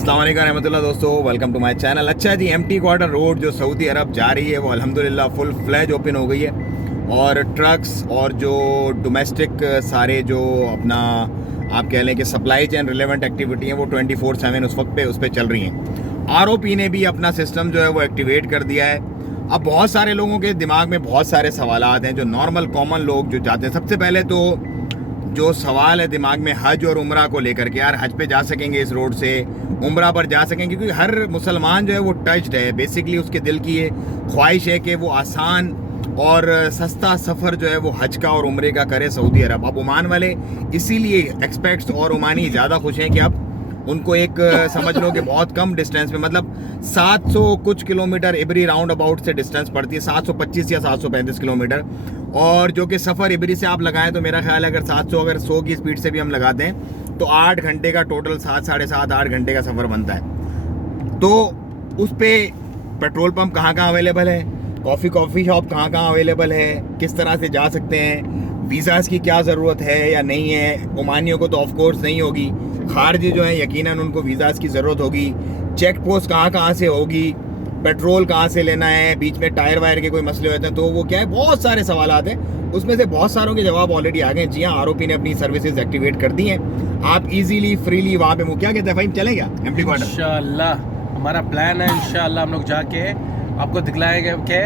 अस्सलाम वालेकुम रहमतुल्लाह दोस्तों, वेलकम टू माय चैनल। अच्छा जी, एम्प्टी क्वार्टर रोड जो सऊदी अरब जा रही है वो अल्हम्दुलिल्लाह फुल फ्लैज ओपन हो गई है और ट्रक्स और जो डोमेस्टिक सारे जो अपना आप कह लें कि सप्लाई चेन रिलेवेंट एक्टिविटी हैं वो 24/7 उस वक्त पे उस पर चल रही हैं। आरओपी ने भी अपना सिस्टम जो है वो एक्टिवेट कर दिया है। अब बहुत सारे लोगों के दिमाग में बहुत सारे सवालात हैं जो नॉर्मल कॉमन लोग जो जाते हैं। सबसे पहले तो जो सवाल है दिमाग में हज और उम्रा को लेकर के, यार हज पे जा सकेंगे इस रोड से, उम्रा पर जा सकेंगे? क्योंकि हर मुसलमान जो है वो टच्ड है, बेसिकली उसके दिल की ये ख्वाहिश है कि वो आसान और सस्ता सफ़र जो है वो हज का और उम्रे का करे सऊदी अरब। अब ओमान वाले इसीलिए एक्सपेक्ट्स और ओमानी ज़्यादा खुश हैं कि अब उनको एक समझ लो कि बहुत कम डिस्टेंस में, मतलब 700 कुछ किलोमीटर इबरी राउंड अबाउट से डिस्टेंस पड़ती है, 725 या 735 किलोमीटर। और जो कि सफ़र इबरी से आप लगाएं तो मेरा ख्याल है अगर 700 अगर 100 की स्पीड से भी हम लगाते हैं तो 8 घंटे का टोटल 7 साढ़े 7 8 घंटे का सफ़र बनता है। तो उस पर पेट्रोल पंप कहाँ कहाँ अवेलेबल है, कॉफ़ी शॉप कहाँ कहाँ अवेलेबल है, किस तरह से जा सकते हैं, वीज़ाज़ की क्या ज़रूरत है या नहीं है। ओमानियों को तो ऑफ कोर्स नहीं होगी, खारजी जो है यकीनन उनको वीज़ाज़ की ज़रूरत होगी। चेक पोस्ट कहाँ कहाँ से होगी, पेट्रोल कहाँ से लेना है, बीच में टायर वायर के कोई मसले होते हैं तो वो क्या है, बहुत सारे सवालात हैं। उसमें से बहुत सारों के जवाब ऑलरेडी आ गए। जी हाँ, आरओपी ने अपनी सर्विसेज एक्टिवेट कर दी हैं। आप इजीली फ्रीली वहाँ पे, क्या कहते हैं फ़हीम, चलें क्या एम्प्टी क्वार्टर? इंशाल्लाह हमारा प्लान है, इंशाल्लाह हम लोग जाके आपको दिखलाएंगे कि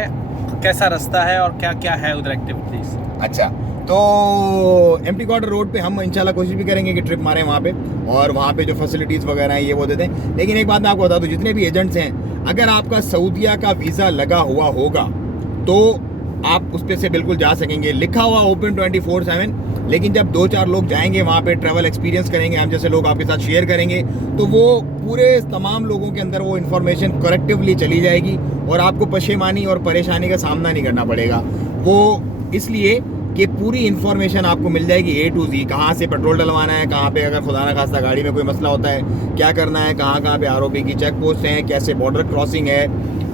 कैसा रास्ता है और क्या क्या है उधर एक्टिविटीज़। अच्छा, तो एम्प्टी क्वार्टर रोड पे हम इंशाल्लाह कोशिश भी करेंगे कि ट्रिप मारें वहाँ पे और वहाँ पे जो फैसिलिटीज़ वगैरह हैं ये वो देते हैं। लेकिन एक बात मैं आपको बता दूँ, जितने भी एजेंट्स हैं, अगर आपका सऊदीया का वीज़ा लगा हुआ होगा तो आप उस पे से बिल्कुल जा सकेंगे। लिखा हुआ ओपन 24/7, लेकिन जब 2-4 लोग जाएंगे वहाँ पे, ट्रैवल एक्सपीरियंस करेंगे, हम जैसे लोग आपके साथ शेयर करेंगे, तो वो पूरे तमाम लोगों के अंदर वो इन्फॉर्मेशन करेक्टिवली चली जाएगी और आपको पशेमानी और परेशानी का सामना नहीं करना पड़ेगा। वो इसलिए कि पूरी इन्फॉर्मेशन आपको मिल जाएगी A to Z, कहाँ से पेट्रोल डलवाना है, कहाँ पे अगर खुदा ना खास्ता गाड़ी में कोई मसला होता है क्या करना है, कहाँ कहाँ पे आरओपी की चेक पोस्ट हैं, कैसे बॉर्डर क्रॉसिंग है,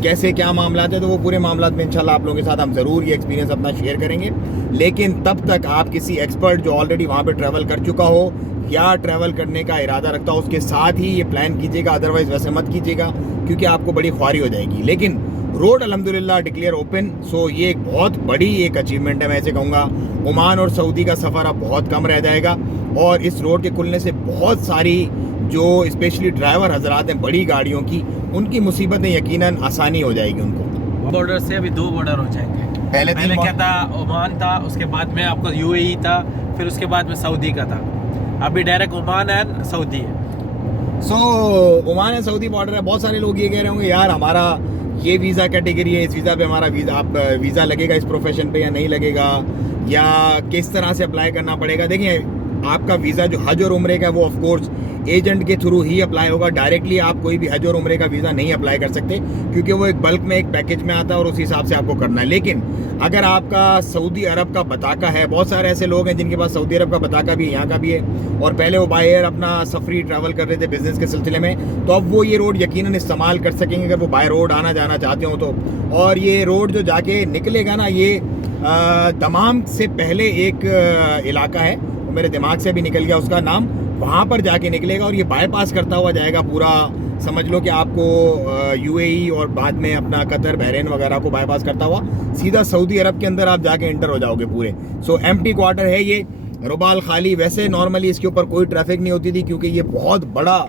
कैसे क्या मामला है। तो वो पूरे मामला में इंशाल्लाह आप लोगों के साथ हम ज़रूर ये एक्सपीरियंस अपना शेयर करेंगे। लेकिन तब तक आप किसी एक्सपर्ट जो ऑलरेडी वहाँ पर ट्रैवल कर चुका हो या ट्रैवल करने का इरादा रखता हो उसके साथ ही ये प्लान कीजिएगा, अदरवाइज़ वैसे मत कीजिएगा क्योंकि आपको बड़ी ख्वारी हो जाएगी। लेकिन रोड अल्हम्दुलिल्लाह डिक्लेयर ओपन, सो ये एक बहुत बड़ी एक अचीवमेंट है। मैं ऐसे कहूँगा ओमान और सऊदी का सफ़र अब बहुत कम रह जाएगा और इस रोड के खुलने से बहुत सारी जो स्पेशली ड्राइवर हजरात हैं बड़ी गाड़ियों की, उनकी मुसीबतें यकीनन आसानी हो जाएगी उनको। बॉर्डर से अभी 2 बॉर्डर हो जाएंगे। पहले क्या था, ओमान था, उसके बाद में आपको UAE था, फिर उसके बाद में सऊदी का था। अभी डायरेक्ट ओमान एंड सऊदी है। सो ओमान एंड सऊदी बॉर्डर है। बहुत सारे लोग ये कह रहे होंगे यार हमारा ये वीज़ा कैटेगरी है, इस वीज़ा पे हमारा वीज़ा लगेगा इस प्रोफेशन पे या नहीं लगेगा, या किस तरह से अप्लाई करना पड़ेगा। देखिए, आपका वीज़ा जो हज और उम्रे का है वो ऑफ कोर्स एजेंट के थ्रू ही अप्लाई होगा। डायरेक्टली आप कोई भी हज और उम्रे का वीज़ा नहीं अप्लाई कर सकते क्योंकि वो एक बल्क में एक पैकेज में आता है और उस हिसाब से आपको करना है। लेकिन अगर आपका सऊदी अरब का बताका है, बहुत सारे ऐसे लोग हैं जिनके पास सऊदी अरब का बताका भी है, यहाँ का भी है, और पहले वो बाय एयर अपना सफरी ट्रैवल कर रहे थे बिजनेस के सिलसिले में, तो अब वो ये रोड यकीनन इस्तेमाल कर सकेंगे अगर वो बाय रोड आना जाना चाहते हो तो। और ये रोड जो जाके निकलेगा ना, ये दमाम से पहले एक इलाका है, वो मेरे दिमाग से भी निकल गया उसका नाम, वहाँ पर जाके निकलेगा और ये बाईपास करता हुआ जाएगा पूरा। समझ लो कि आपको UAE और बाद में अपना कतर, बहरीन वगैरह को बाईपास करता हुआ सीधा सऊदी अरब के अंदर आप जाके एंटर हो जाओगे पूरे। सो एम्प्टी क्वार्टर है ये, रुबाल खाली। वैसे नॉर्मली इसके ऊपर कोई ट्रैफिक नहीं होती थी क्योंकि ये बहुत बड़ा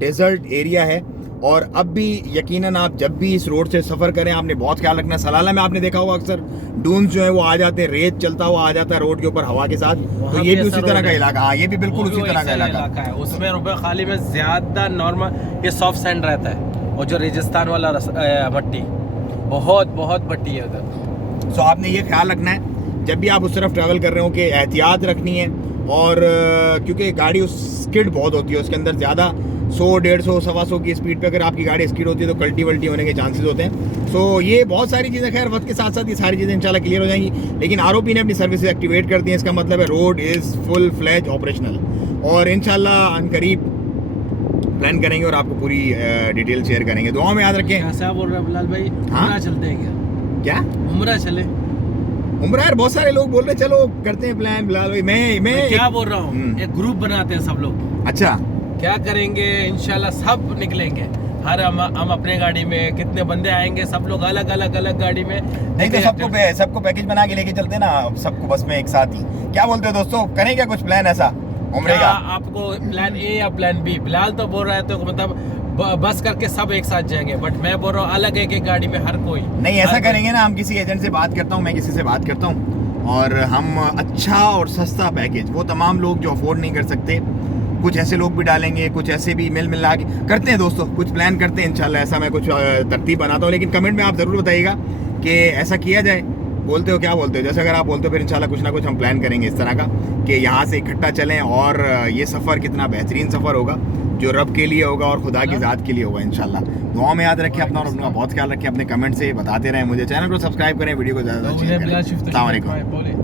डेजर्ट एरिया है। और अब भी यकीनन आप जब भी इस रोड से सफ़र करें आपने बहुत ख्याल रखना है। सलाला में आपने देखा होगा अक्सर डून्स जो है वो आ जाते हैं, रेत चलता हुआ आ जाता है रोड के ऊपर हवा के साथ, तो ये भी उसी तरह का इलाका। हाँ, ये भी बिल्कुल उसी तरह का इलाका है। उसमें रुपये खाली में ज़्यादा नॉर्मल ये सॉफ्ट सैंड रहता है और जो रेगिस्तान वाला मट्टी बहुत बहुत मट्टी है उधर। सो आपने ये ख्याल रखना है जब भी आप उस तरफ ट्रैवल कर रहे हो कि एहतियात रखनी है। और क्योंकि गाड़ी स्किड बहुत होती है, उसके अंदर ज़्यादा 100, 150, 125 की स्पीड पे अगर आपकी गाड़ी स्किड होती है तो कल्टी वल्टी होने के चांसेस होते हैं। सो ये बहुत सारी चीज़ें, खैर वक्त के साथ साथ ये सारी चीज़ें इंशाल्लाह क्लियर हो जाएंगी। लेकिन आरओपी ने अपनी सर्विसेज एक्टिवेट कर दी है, इसका मतलब है road is full fledge operational और इंशाल्लाह अनकरीब प्लान करेंगे और आपको पूरी डिटेल शेयर करेंगे। दुआ में याद रखें। कैसा बोल रहे हैं बिलाल भाई, उम्रा चलते हैं क्या? उम्रा चले? उम्रा यार बहुत सारे लोग बोल रहे हैं चलो करते हैं प्लान। बिलाल भाई मैं क्या बोल रहा हूँ, एक ग्रुप बनाते हैं सब लोग। अच्छा, क्या करेंगे, इंशाल्लाह सब निकलेंगे। हर हम अपने गाड़ी में, कितने बंदे आएंगे, सब लोग अलग अलग गाड़ी में। नहीं तो सबको पैकेज बना के लेके चलते ना, सबको बस में एक साथ ही। क्या बोलते हो दोस्तों, करें क्या कुछ प्लान ऐसा उम्रे का? आपको प्लान ए या प्लान बी? बिलाल तो बोल रहा है तो मतलब बस करके सब एक साथ जाएंगे, बट मैं बोल रहा हूँ अलग एक गाड़ी में हर कोई नहीं। ऐसा करेंगे ना, हम किसी एजेंट से बात करता हूँ, मैं किसी से बात करता हूँ, और हम अच्छा और सस्ता पैकेज, वो तमाम लोग जो अफोर्ड नहीं कर सकते, कुछ ऐसे लोग भी डालेंगे, कुछ ऐसे भी मिला के करते हैं दोस्तों, कुछ प्लान करते हैं इंशाल्लाह। ऐसा मैं कुछ तरतीब बनाता हूँ, लेकिन कमेंट में आप ज़रूर बताइएगा कि ऐसा किया जाए। बोलते हो, क्या बोलते हो? जैसे अगर आप बोलते हो फिर इंशाल्लाह कुछ ना कुछ हम प्लान करेंगे इस तरह का कि यहाँ से इकट्ठा चलें, और ये सफ़र कितना बेहतरीन सफ़र होगा, जो रब के लिए होगा और खुदा की ज़ात के लिए होगा इंशाल्लाह। दुआ में याद रखें अपना, और अपना बहुत ख्याल रखें, अपने कमेंट से बताते रहें मुझे। चैनल को सब्सक्राइब करें, वीडियो को ज़्यादा शेयर करें। अस्सलाम वालेकुम।